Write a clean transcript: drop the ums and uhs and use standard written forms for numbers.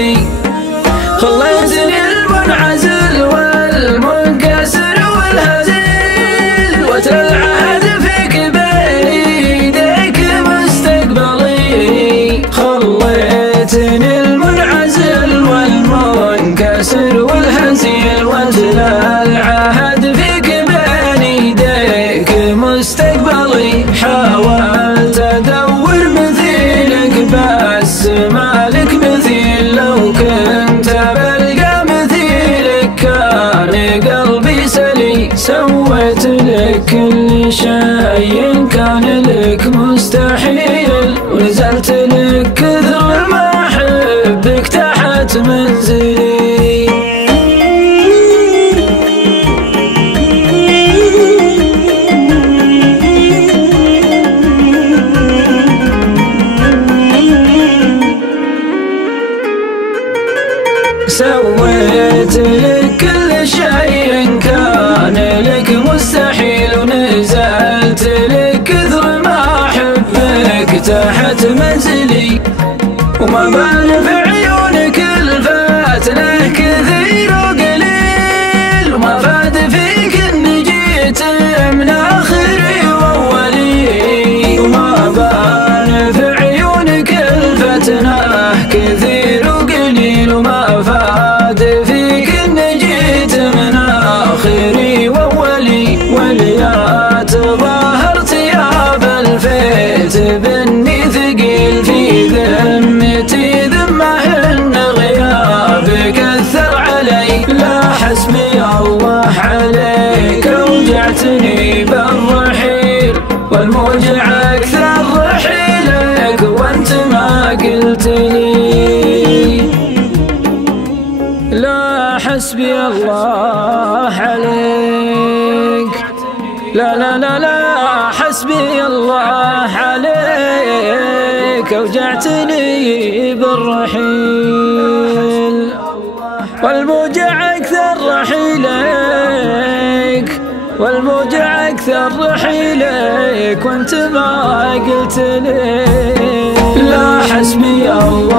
منزلي. خليتني المنعزل والمنكسر والهزيل، وتر العهد فيك بين ايديك مستقبلي. خليتني المنعزل والمنكسر والهزيل، وتر العهد فيك بين ايديك مستقبلي. حاولت ادور مثيلك بس مالك مثيل، لو كنت بلقى مثيلك كان قلبي سلي. سويت لك كل شيء كان لك مستحيل، ونزلت لك كثر ما احبك تحت منزلي. سويت لك كل شيء كان لك مستحيل، ونزلت لك كثر ما احبك تحت منزلي. وما بال في عيونك الفتنة كثير وقليل، وما فاد فيك اني جيت من اخري واولي. وما بال في عيونك الفتنة كثير وقليل، وما فاد فيك اني جيت من اخري واولي. وليات ظاهرت يا بالفيت بني ثقيل، في ذمتي ذمه ان غيابك اثر علي. لا حسبي الله عليك اوجعتني بالرحيل، والموجع اكثر رحيلك وانت ما قلت لي. لا حسبي الله عليك، لا لا لا لا حسبي الله عليك اوجعتني بالرحيل، والموجع اكثر رحيلك، والموجع اكثر رحيلك وانت ما قلت لي. لا حسبي الله